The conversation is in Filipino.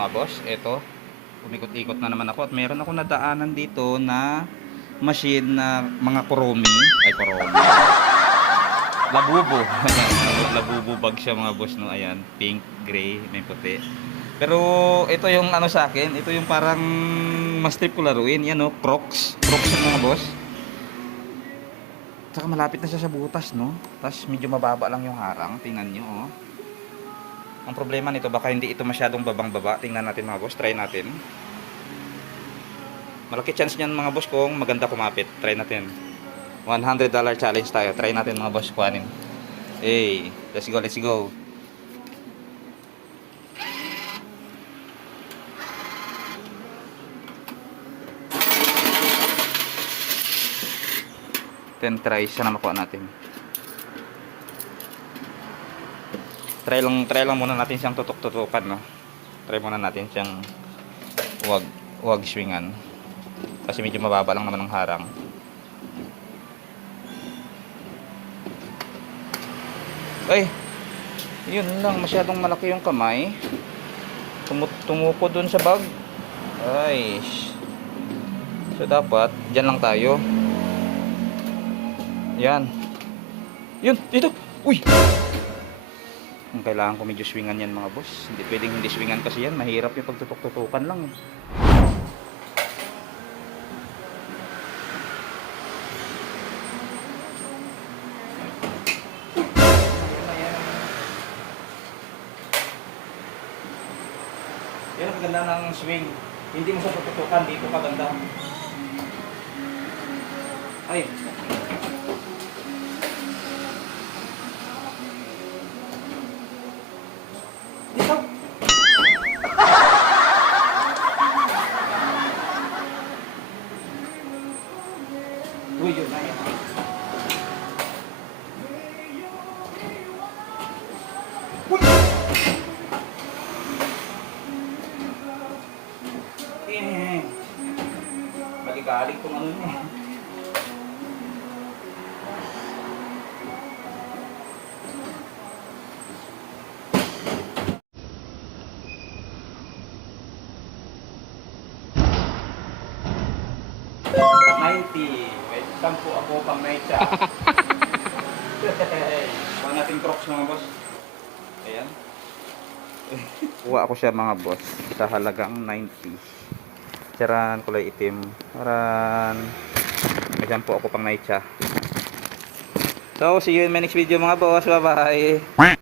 mga boss. Ito, umikot-ikot na naman ako at meron ako nadaanan dito na machine na mga kuromi. Ay, kuromi. Labubo. Labubo bag siya mga boss, no. Ayan, pink, gray, may puti. Pero ito yung ano sa akin, ito yung parang mas trip ko laruin. Yan, no, Crocs. Crocs yung mga boss. Tsaka malapit na siya sa butas, no. Tapos medyo mababa lang yung harang. Tingnan nyo, oh. Ang problema nito, baka hindi ito masyadong babang-baba. Tingnan natin mga boss, try natin. Malaki chance niyan mga boss kung maganda kumapit. Try natin. $100 challenge tayo. Try natin mga boss, kuhanin. Hey, let's go, let's go. Ten tries sana makuha natin. Try lang muna natin siyang tutok-tutukan, no. Try muna natin siyang wag swingan. Kasi medyo mababa lang naman ang harang. Ay, yun lang, masyadong malaki yung kamay. Tumuko dun sa bag. Ay, so dapat dyan lang tayo. Yan. Yun, dito. Uy! Ang kailangan ko medyo swingan yan mga boss. Hindi pwedeng hindi swingan kasi yan. Mahirap yung pagtutok-tutukan lang. Yan ang ganda ng swing. Hindi mo sa tututukan. Dito ka ganda. Ay. Dito. Uy, yun na yan. Uy! Balik-balik kung ano niya. May sampu ako pang naitsa. Kuha natin Crocs mga boss. Ayan. Kuha ako siya mga boss sa halagang 90. Charan, kulay itim. Charan. May sampu ako pang naitsa. So, see you in my next video mga boss. Bye bye.